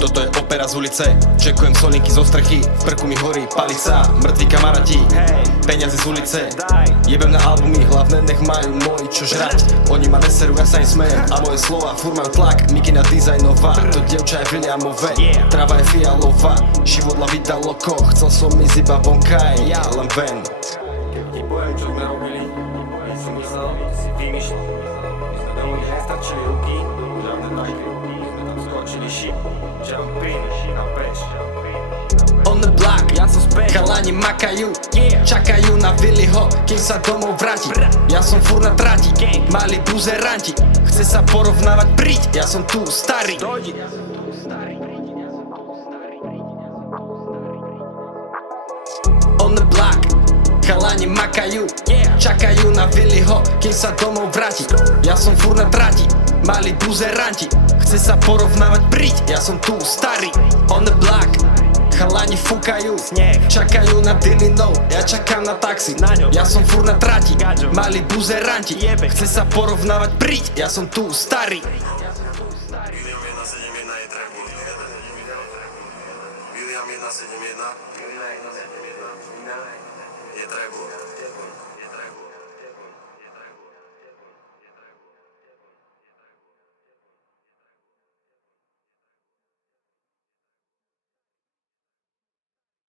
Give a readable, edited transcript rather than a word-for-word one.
Toto je opera z ulice, čekujem solinky zo strechy, v prku mi horí palica, mŕtvi kamaráti, peniaze z ulice, jebem na albumy, hlavne nech majú moji čo žrať. Oni ma neserú, ja sa im smejem a moje slova furt majú tlak. Mikina dizajnová, to dievča je Williamové, tráva je fialová, život la vydalo koch, chcel som ísť iba vonkaj, ja len ven. Keď ti poviem čo sme robili, keď som myslel, si vymýšľal. My sme do ľudí nestačili ruky, žiadne tajky, sme tam skočili šip, jump in a peš. On the block, ja som späť, chalani makajú, čakajú na Willyho, kým sa domov vráti. Ja som furt na trati, mali buzeranti, chce sa porovnávať, príď, ja som tu starý. On the block, chalani makajú, čakajú na Willyho, kým sa domov vráti. Ja som furt na trati, mali buzeranti, chce sa porovnávať, príď, ja som tu starý. On the block, chalani fúkajú, čakajú na Dylanov, ja čakám na taxi. Ja som furt na trati, mali buzeranti, chce sa porovnávať, príď, ja som tu starý.